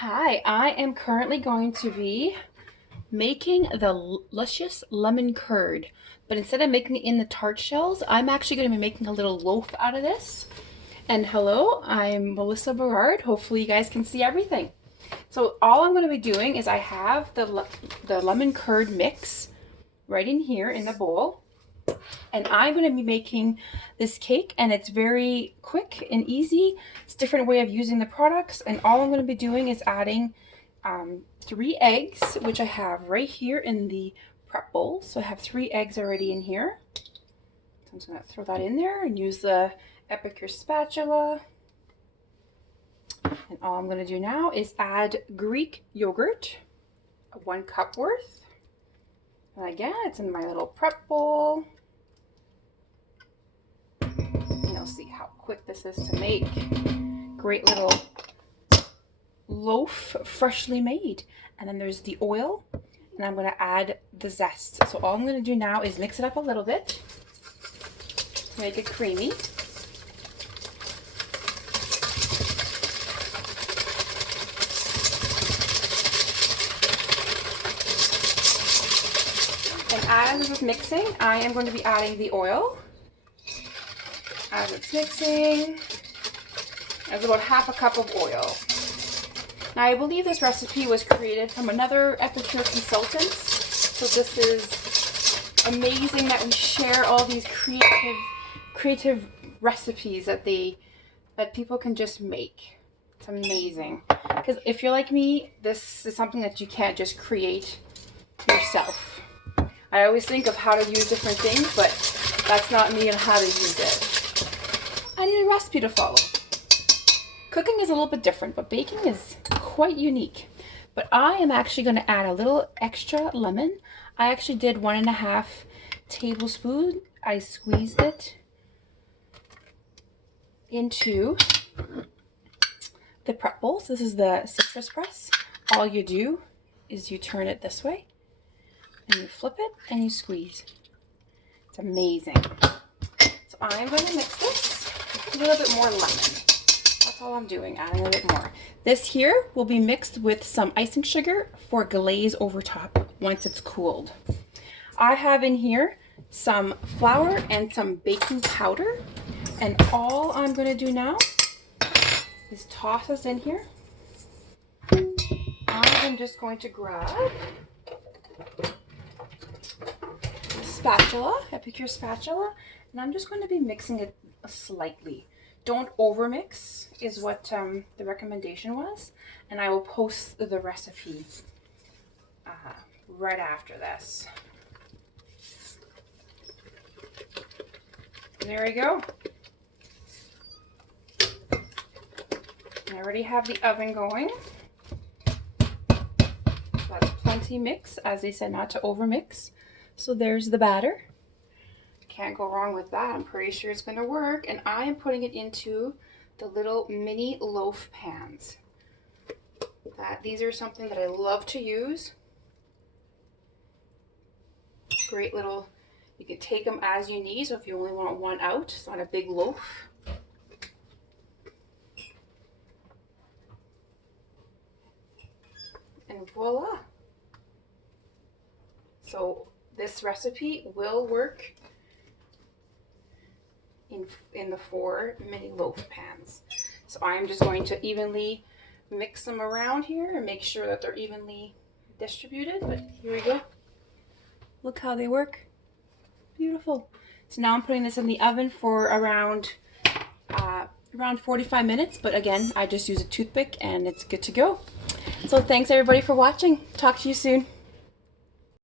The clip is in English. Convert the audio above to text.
Hi, I am currently going to be making the Luscious lemon curd, but instead of making it in the tart shells, I'm actually going to be making a little loaf out of this. And hello, I'm Melissa Berard. Hopefully you guys can see everything. So all I'm going to be doing is I have the lemon curd mix right in here in the bowl. And I'm going to be making this cake, and it's very quick and easy. It's a different way of using the products, and all I'm going to be doing is adding 3 eggs, which I have right here in the prep bowl. So I have 3 eggs already in here. So I'm just going to throw that in there and use the Epicure spatula. And all I'm going to do now is add Greek yogurt, 1 cup worth. And again, it's in my little prep bowl. You'll see how quick this is to make. Great little loaf, freshly made. And then there's the oil, and I'm going to add the zest. So all I'm going to do now is mix it up a little bit to make it creamy. And as it's mixing, I am going to be adding the oil. As it's mixing, there's about half a cup of oil. Now I believe this recipe was created from another Epicure consultant, so this is amazing that we share all these creative recipes that people can just make. It's amazing, because if you're like me, this is something that you can't just create yourself. I always think of how to use different things, but that's not me and how to use it. I need a recipe to follow. Cooking is a little bit different, but baking is quite unique. But I am actually going to add a little extra lemon. I actually did 1.5 tablespoons. I squeezed it into the prep bowl. So this is the citrus press. All you do is you turn it this way, and you flip it, and you squeeze. It's amazing. So I'm going to mix this. A little bit more lemon. That's all I'm doing, adding a bit more. This here will be mixed with some icing sugar for glaze over top once it's cooled. I have in here some flour and some baking powder, and all I'm going to do now is toss this in here. I'm just going to grab a spatula, Epicure spatula, and I'm just going to be mixing it slightly. Don't overmix is what the recommendation was, and I will post the recipe right after this. There we go. I already have the oven going. That's plenty mix, as they said not to overmix. So there's the batter. Can't go wrong with that. I'm pretty sure it's going to work. And I am putting it into the little mini loaf pans. These are something that I love to use. Great little, you can take them as you need. So if you only want one out, it's not a big loaf. And voila. So this recipe will work in the 4 mini loaf pans. So I'm just going to evenly mix them around here and make sure that they're evenly distributed. But here we go. Look how they work. Beautiful. So now I'm putting this in the oven for around 45 minutes. But again, I just use a toothpick and it's good to go. So thanks everybody for watching. Talk to you soon.